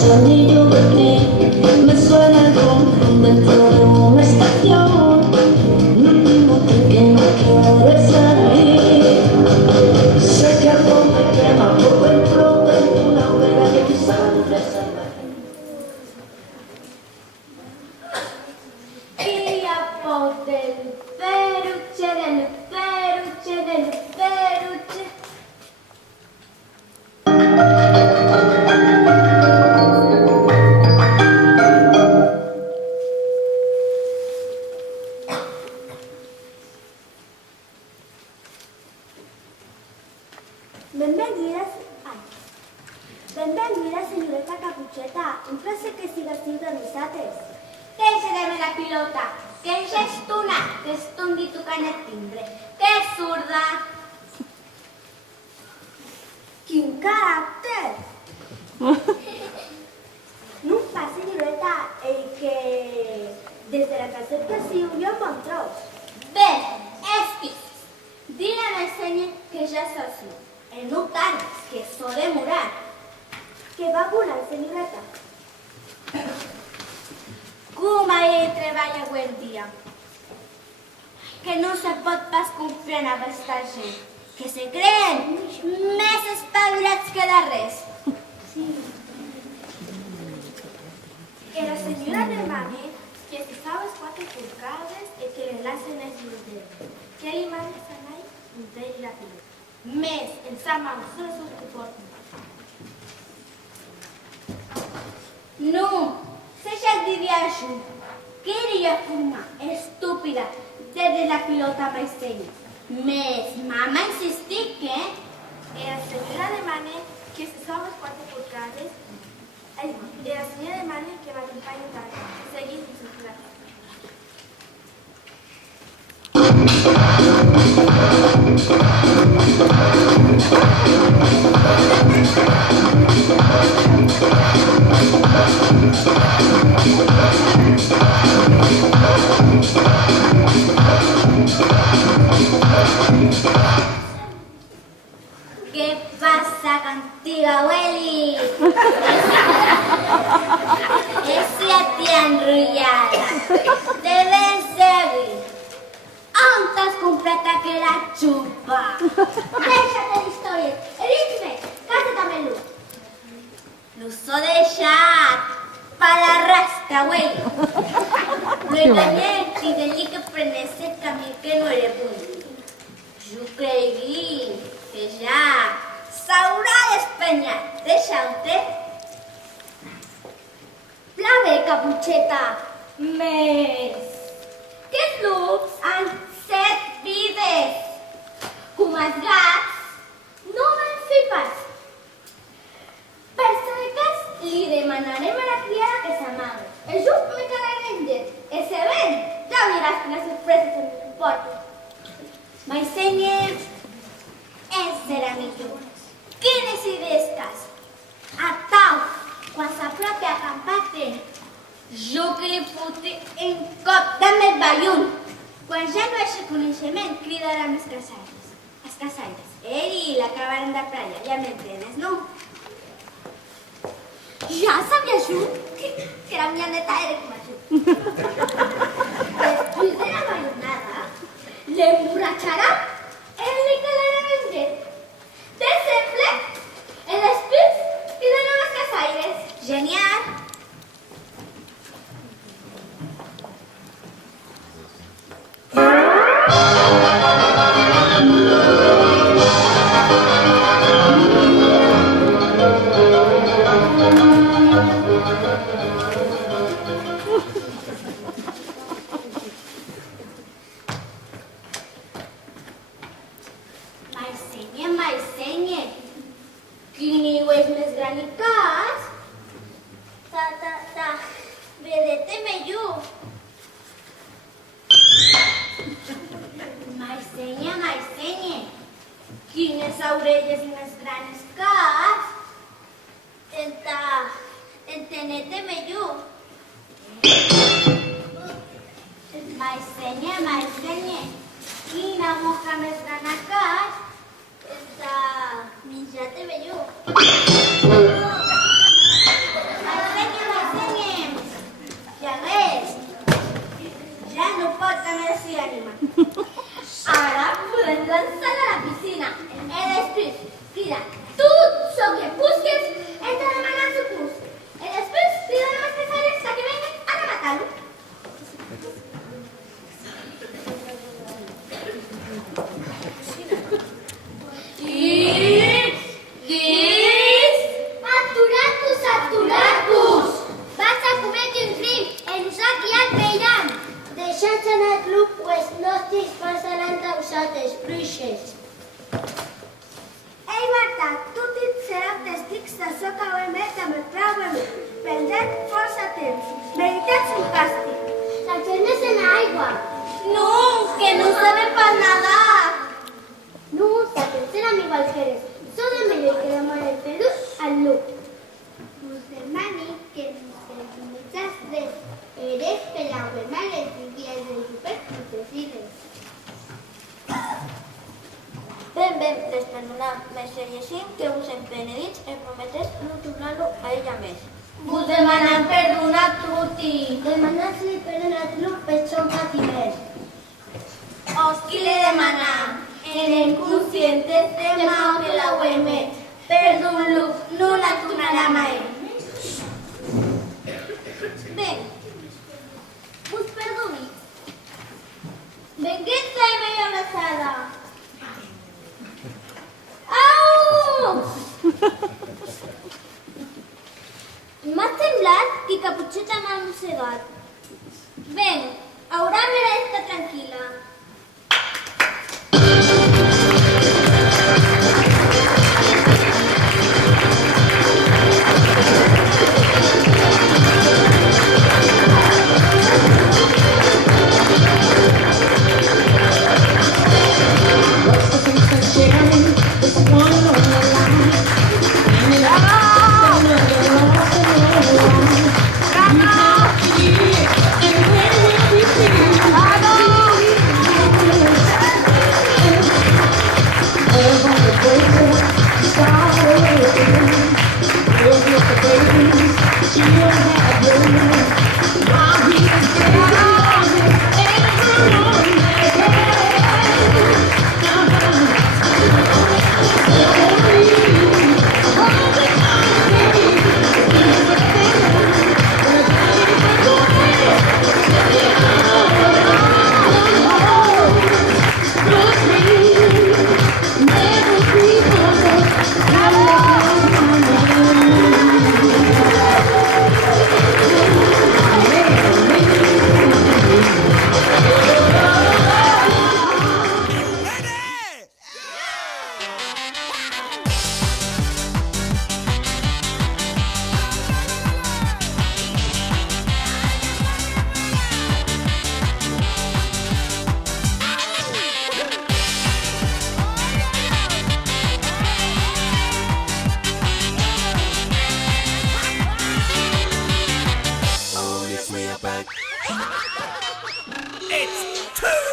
sonido de ti me suena el ronron dentro de una estación. Un último tren que no quiere salir. Sé que algo me quema por dentro, tengo una hoguera de mi sangre salvaje. Y a po del peluche, del peluche. Benvenida, señorita Capucheta. Un placer que siga siendo amistades. Déjame la pilota, que ella es tuna, que es tundituca en el timbre, que es zurda. ¡Qué carácter! Nunca, señorita, el que desde la concertación yo Montrós. Ven, esquís. Dile a la señora que ya es así. En un tardes, que eso de murar. Que va a volar, señorita. Kuma y treballa buen día. Que no se pot pas confiar en aquesta gent. Que se creen més espavilats que la res. Sí. Que la señora demane que si sabes cuatro pulgadas y que le lancen el dedos. Que el imán de Sanay de la pilota. Mes, el sábado, solo su deporte. No, se ja et diria això. Queria formar estúpida desde la pilota mai senya. Més, mama insistir que... La señora demane que si sabes cuatro pulgadas y la señora demane que me acompañe tarde. Seguir sin su clase. ¿Qué pasa contigo, abueli? Esa tía enrollada. Deben seguir. On t'has comprat aquella xupa? Déjate de historias. Elízame, cásate a menudo. L'uso deixat per la rasca, güey. Lo engañé y tenía que prenderse el camino que no era bueno. Jo cregué que ja s'haurà d'espanyar. Deixa-ho-te. Plave, Capucheta. Més. Que els lups han 7 vides. Com els gats no van fer pas. Per secas li demanarem a la criada que s'amague. El just me cagaré en llet. Ese ven, ja veuràs quines sorpreses em porto. M'ensenye és era millor. Quines idees cas? A tau, quan s'apropi a campate, jo que li fotré en cop de més ballon. Quan ja no hagi coneixement, cridaran els casaires. Els casaires. Ell i la cabana de praia, ja m'entenes, no? Ja sabia jo que la meva neta era com això. Després de la ballonada, l'emborratxarà i li calarà en llet. Te sembla? En les pils i de noves casaires. Genial! M'ensenye. Quin niu és més gran i cas? Vedete millor. M'ensenye. Quines orelles més grans cas? Entenete millor. M'ensenye. Quina boca més gran a cas? Menjate millor. sí, ànima. Ara podem llançar a la piscina. I després, crida tots el que busques hem de demanar el socurs. I després criden els pesades que venen a rematar-lo. Aturar-vos, aturar-vos! Vas a cometre un crim, ens ha guiat veiran. Deixats anar-lo, pues no estic passaran de vosaltres, bruixes. Ei, Marta, tu dits sereu testics d'això que ho hem fet amb el frau Benet. Pendent força temps. Veritats un càstig. S'aixernes en l'aigua. No, que no sabem pas nadar. No, s'aixernen igual que eres. Sou de millor que demora el pelut al lup. Us demani que ens mitjans res. Eres per la huema les vivies de super protegides. Ben, desperdonam, més llegim que us hem penedits en prometés no tornar-lo a ella més. Vos demanem perdona a tutti. Demanar-li perdona a lup per son patiment. Os qui le demanam, eren conscientes de mal que la hem fet. Perdó-lo, no la tornarà mai. Ben, Us perdoni. Venguet la meva abraçada. Au! M'ha semblat que Caputxeta m'ha mossegat. Ben, haurà d'estar tranquil·la. It's too